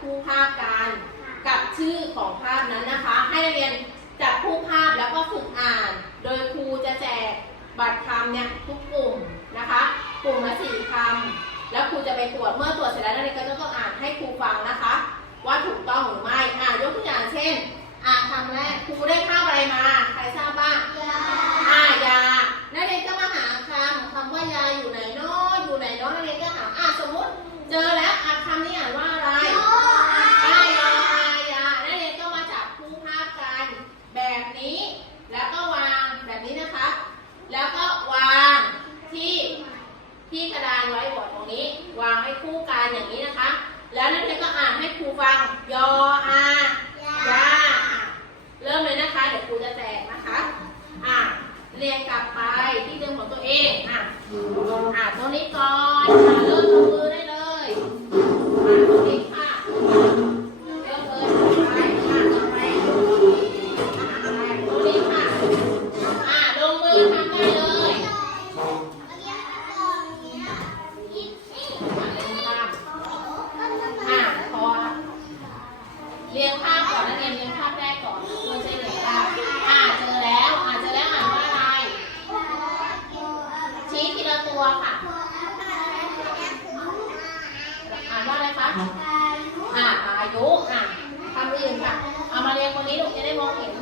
คู่ภาพกันกับชื่อของภาพนั้นนะคะ ให้นักเรียนจับคู่ภาพแล้วก็ฝึกอ่าน โดยครูจะแจกบัตรคำเนี่ยทุกกลุ่มนะคะ กลุ่มละสี่คำแล้วครูจะไปตรวจเมื่อตรวจเสร็จแล้วนักเรียนก็จะต้องอ่านให้ครูฟังนะคะ ว่าถูกต้องหรือไม่อ่ายกตัวอย่างเช่น อ่าคำแรกครูได้ภาพอะไรมาใครทราบบ้าง อ่ายา นักเรียนก็มาหาคำคำว่ายาอยู่ไหนเนาะอยู่ไหนเนาะนักเรียนก็หาอ่าสมมติ เจอแล้วอะคำนี้อ่านว่าอะไรอ่ายาอายา นักเรียนก็มาจับคู่ภาพกัน แบบนี้ แล้วก็วางแบบนี้นะคะ แล้วก็วางที่ที่กระดานไว้บอร์ดตรงนี้ วางให้ คู่กันอย่างนี้นะคะ แล้วนักเรียนก็อ่านให้ครูฟัง ยออายาอะเริ่มเลยนะคะ เดี๋ยวครูจะแจกนะคะ อะเรียงกลับไปที่เดิมของตัวเอง อะอะตัวนี้ก่อน ก่อนนักเรียนเรียงภาพแรกก่อนไม่ใช่เรียงภาอ่าเจอแล้วอ่าเจอแล้วอ่านว่าอะไร ชี้ทีละตัวค่ะอ่านว่าอะไรคะอ่าอายุอ่าคำอื่นค่ะ เอามาเรียงคนนี้ลูกจะได้มองเห็น